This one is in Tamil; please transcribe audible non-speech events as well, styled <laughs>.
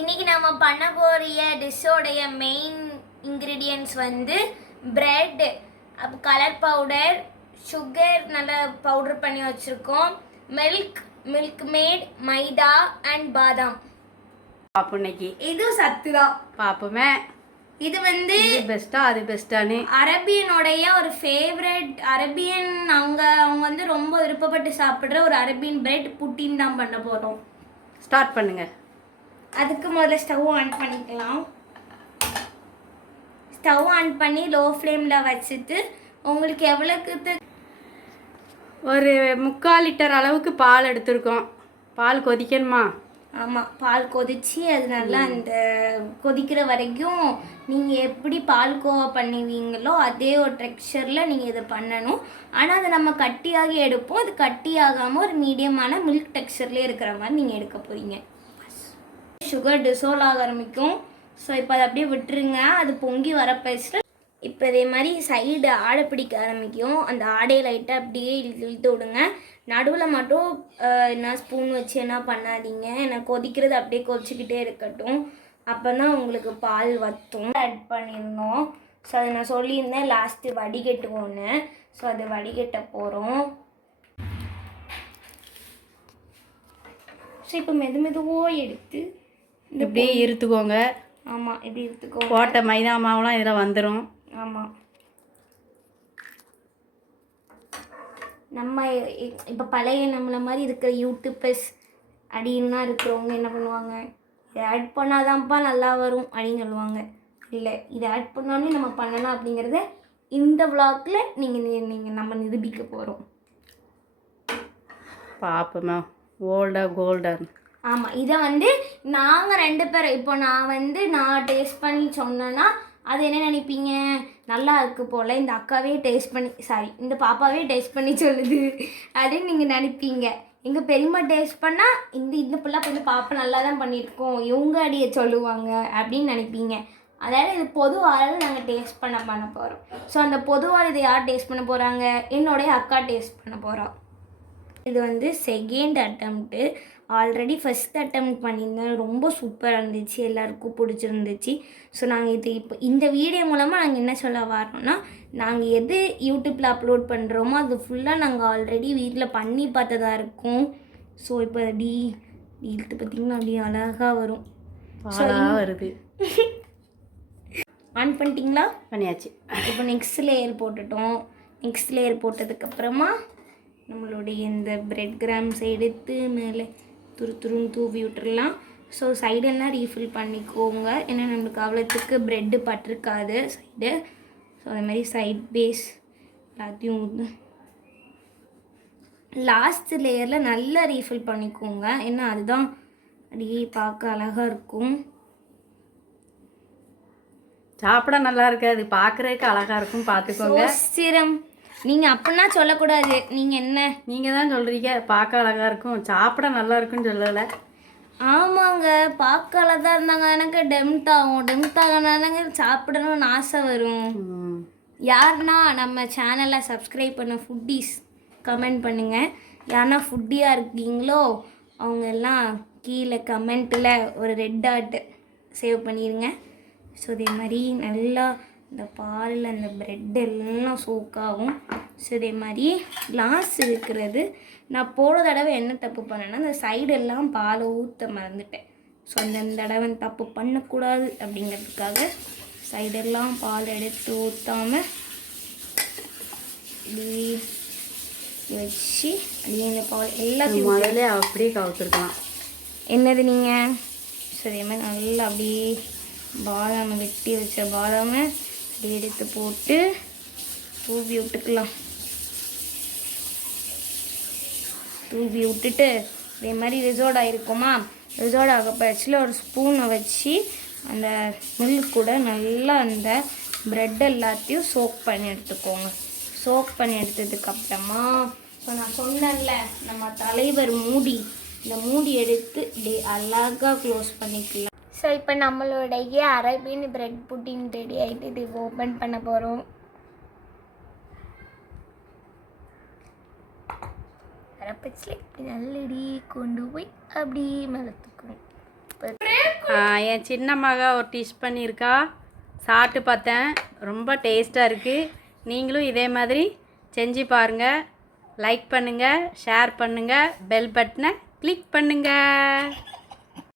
இன்னைக்கு நம்ம பண்ண போறிய டிஷ்ஷோடைய மெயின் இன்க்ரீடியன்ட்ஸ் வந்து பிரெட் கலர் பவுடர் சுகர் நல்லா பவுடர் பண்ணி வச்சுருக்கோம். Milk milk mat maida and பாதாம். பாப்போம் இன்னைக்கு. இது சத்து தான் பாப்போமே. இது வந்து பெஸ்ட்டா அது பெஸ்ட்டானு அரபியனுடைய ஒரு ஃபேவரட் அரபியன் அங்கே அவங்க வந்து ரொம்ப விருப்பப்பட்டு சாப்பிட்ற ஒரு அரபியன் பிரெட் புட்டின் தான் பண்ண போகிறோம் ஸ்டார்ட் பண்ணுங்க. அதுக்கு முதல்ல ஸ்டவ் ஆன் பண்ணிக்கலாம். ஸ்டவ் ஆன் பண்ணி லோ ஃப்ளேமில் வச்சுட்டு உங்களுக்கு எவ்வளோக்கு து- ஒரு முக்கால் லிட்டர் அளவுக்கு பால் எடுத்திருக்கோம். பால் கொதிக்கணுமா? ஆமாம் பால் கொதிச்சு அது நல்லா அந்த கொதிக்கிற வரைக்கும் நீங்கள் எப்படி பால்கோவா பண்ணுவீங்களோ அதே ஒரு டெக்ஸ்சரில் நீங்கள் இதை பண்ணணும். ஆனால் அதை நம்ம கட்டியாகி எடுப்போம். அது கட்டியாகாமல் ஒரு மீடியமான மில்க் டெக்ஸ்சர்லேயே இருக்கிற மாதிரி நீங்கள் எடுக்க போகிறீங்க சுகர் டிசோல் ஆக ஆரம்பிக்கும் ஸோ இப்போ அதை அப்படியே விட்டுருங்க. அது பொங்கி வர பேசிட்டு இப்போ இதே மாதிரி சைடு ஆடை பிடிக்க ஆரம்பிக்கும். அந்த ஆடையை லைட்டாக அப்படியே இழுத்து இழுத்து விடுங்க. நடுவில் மட்டும் என்ன ஸ்பூன் வச்சு என்ன பண்ணாதீங்க. ஏன்னா கொதிக்கிறது அப்படியே கொதிச்சுக்கிட்டே இருக்கட்டும். அப்போ தான் உங்களுக்கு பால் வற்றும் ஆட் பண்ணியிருந்தோம் ஸோ அதை நான் சொல்லியிருந்தேன். லாஸ்ட்டு வடிகட்டுவோன்னு ஸோ அது வடிகட்ட போகிறோம் ஸோ இப்போ மெது மெதுவோ எடுத்து இப்படியே இருத்துக்கோங்க. ஆமாம் இப்படி எடுத்துக்கோ போட்ட மைதா மாவுலாம் இதில் வந்துடும் ஆமாம் நம்ம இப்போ பழைய நம்மளை மாதிரி இருக்கிற யூடியூபர்ஸ் அப்படின்னா இருக்கிறவங்க என்ன பண்ணுவாங்க? இதை ஆட் பண்ணாதான்ப்பா நல்லா வரும் அப்படின்னு சொல்லுவாங்க. இல்லை இதை ஆட் பண்ணோன்னே நம்ம பண்ணலாம் அப்படிங்கிறத இந்த vlogல நீங்கள் நீங்கள் நம்ம நிரூபிக்க போகிறோம் பாப்போமே. ஓல்டா கோல்டன் ஆமாம் இதை வந்து நாங்கள் ரெண்டு பேரும் இப்போ நான் வந்து நான் டேஸ்ட் பண்ணி சொன்னேன்னா அது என்ன நினைப்பீங்க? நல்லா இருக்குது போல் இந்த அக்காவே டேஸ்ட் பண்ணி சாரி இந்த பாப்பாவே டேஸ்ட் பண்ணி சொல்லுது அப்படின்னு நீங்கள் நினைப்பீங்க. எங்கள் பெரியம்மா டேஸ்ட் பண்ணால் இந்த இந்த பிள்ளை கொஞ்சம் பாப்பா நல்லா தான் பண்ணியிருக்கோம் இவங்க அடியை சொல்லுவாங்க அப்படின்னு நினைப்பீங்க. அதாவது இது பொதுவாக நாங்கள் டேஸ்ட் பண்ண பண்ண போகிறோம் ஸோ அந்த பொதுவாக இதை யார் டேஸ்ட் பண்ண போகிறாங்க என்னுடைய அக்கா டேஸ்ட் பண்ண போகிறோம் இது வந்து second attempt already first attempt பண்ணியிருந்தேன். ரொம்ப சூப்பராக இருந்துச்சு. எல்லாருக்கும் பிடிச்சிருந்துச்சு. ஸோ நாங்கள் இது இப்போ இந்த வீடியோ மூலமாக நாங்கள் என்ன சொல்ல வரோம்னா நாங்கள் எது யூடியூப்பில் அப்லோட் பண்ணுறோமோ அது ஃபுல்லாக நாங்கள் ஆல்ரெடி வீட்டில் பண்ணி பார்த்ததா இருக்கும். ஸோ இப்போ அப்படி இழுத்து பார்த்திங்கன்னா அப்படியே அழகாக வரும். வருது. <laughs> ஆன் பண்ணிட்டீங்களா? பண்ணியாச்சு. இப்போ நெக்ஸ்ட் லேயர் போட்டுட்டோம். நெக்ஸ்ட் லேயர் போட்டதுக்கப்புறமா நம்மளுடைய இந்த பிரெட் கிராம்ஸை எடுத்து மேலே துரு துருன்னு தூவி விட்டுறலாம். ஸோ சைடெல்லாம் ரீஃபில் பண்ணிக்கோங்க. ஏன்னா நம்மளுக்கு அவ்வளோத்துக்கு ப்ரெட்டு பட்டிருக்காது சைடு ஸோ அதே மாதிரி சைட் பேஸ் எல்லாத்தையும். லாஸ்ட் லேயரில் நல்லா ரீஃபில் பண்ணிக்கோங்க. ஏன்னா அதுதான் அப்படியே பார்க்க அழகாக இருக்கும். சாப்பிட நல்லா இருக்காது. பார்க்குறதுக்கு அழகா இருக்கும். பார்த்துக்கோங்க. சிரம் நீங்கள் அப்படின்னா சொல்லக்கூடாது. நீங்கள் என்ன? நீங்கள் தான் சொல்கிறீங்க பார்க்க அழகா இருக்கும். சாப்பிட நல்லா இருக்குன்னு சொல்லலை. ஆமாங்க. பார்க்க அழகா இருந்தாங்க. எனக்கு டெம்ட் ஆகும். டெம்ட் ஆகினாங்க சாப்பிடணும்னு ஆசை வரும். யாருன்னா நம்ம சேனலை சப்ஸ்கிரைப் பண்ண ஃபுட்டீஸ் கமெண்ட் பண்ணுங்கள் யாருன்னா ஃபுட்டியாக இருக்கீங்களோ அவங்க எல்லாம் கீழே கமெண்ட்டில் ஒரு ரெட் டாட் சேவ் பண்ணிடுங்க ஸோ இதே மாதிரி நல்லா இந்த பாலில் அந்த ப்ரெட் எல்லாம் சோக்காகும் ஸோ இதே மாதிரி லாஸ்ட் இருக்கிறது. நான் போன தடவை என்ன தப்பு பண்ணேன்னா அந்த சைடெல்லாம் பாலை ஊற்ற மறந்துட்டேன். ஸோ அந்த தடவை தப்பு பண்ணக்கூடாது அப்படிங்கிறதுக்காக சைடெல்லாம் பால் எடுத்து ஊற்றாமல் இப்படி வச்சு அப்படியே இந்த பால் எல்லாத்தையும் முதல்ல அப்படியே கவுத்துருக்கலாம். என்னது நீங்கள் ஸோ இதே மாதிரி நல்லா அப்படியே பாதாமை வெட்டி வச்ச பாதாமை எடுத்து போட்டு தூவி விட்டுக்கலாம். தூவி விட்டுட்டு இதே மாதிரி ரிசோர்ட் ஆகிருக்குமா ரிசோர்ட் ஆக பட்சத்தில் ஒரு ஸ்பூனை வச்சு அந்த மில்க் கூட நல்லா அந்த ப்ரெட் எல்லாத்தையும் சோக் பண்ணி எடுத்துக்கோங்க. சோக் பண்ணி எடுத்ததுக்கப்புறமா ஸோ நான் சொன்னேன்ல நம்ம தலைவர் மூடி இந்த மூடி எடுத்து இப்படி அழகாக க்ளோஸ் பண்ணிக்கலாம். ஸோ இப்போ நம்மளுடைய அரேபியன் பிரெட் புட்டிங் ரெடி ஆகிட்டு இது ஓப்பன் பண்ண போகிறோம் அரப்பச்சில் இப்படி நல்லடி கொண்டு போய் அப்படி மலத்துக்கணும் என் சின்ன மக ஒரு டிஷ் பண்ணியிருக்கா. சாப்பிட்டு பார்த்தேன். ரொம்ப டேஸ்ட்டாக இருக்குது நீங்களும் இதே மாதிரி செஞ்சு பாருங்கள் லைக் பண்ணுங்கள் ஷேர் பண்ணுங்கள் பெல் பட்டனை கிளிக் பண்ணுங்கள்